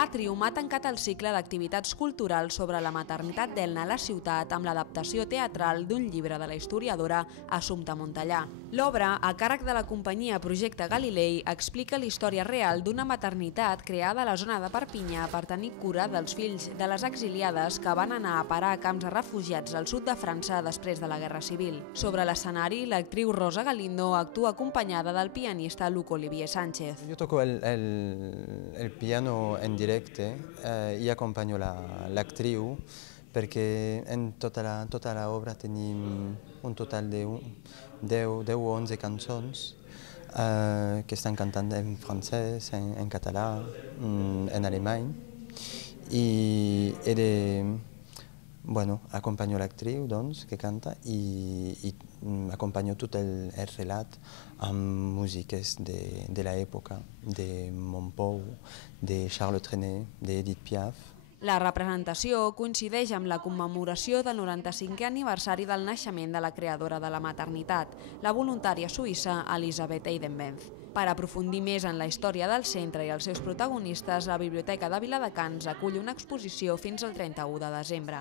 Atrium ha tancat el cicle d'activitats culturals sobre la maternitat d'Elna a la ciutat amb l'adaptació teatral d'un llibre de la historiadora Assumpta Montellà. L'obra, a càrrec de la companyia Projecte Galilei, explica la història real d'una maternitat creada a la zona de Perpinyà per tenir cura dels fills de les exiliades que van anar a parar a camps de refugiats al sud de França després de la Guerra Civil. Sobre l'escenari, l'actriu Rosa Galindo actua acompanyada del pianista Luc Olivier Sánchez. Yo toco el piano en directo y acompaño la actriz porque en toda la obra tenim un total de 10 o 11 cançons que están cantando en francés, en catalán, en alemán y bueno, acompaño la actriz doncs, que canta y acompaño tot el relat amb músiques de la època, de Montpou, de Charles Trenet, d'Edith Piaf. La representació coincideix amb la commemoració del 95è aniversari del naixement de la creadora de la maternitat, la voluntària suïssa Elisabeth Eidenbenz. Per aprofundir més en la història del centre i els seus protagonistes, la Biblioteca de Viladecans acull una exposició fins al 31 de desembre.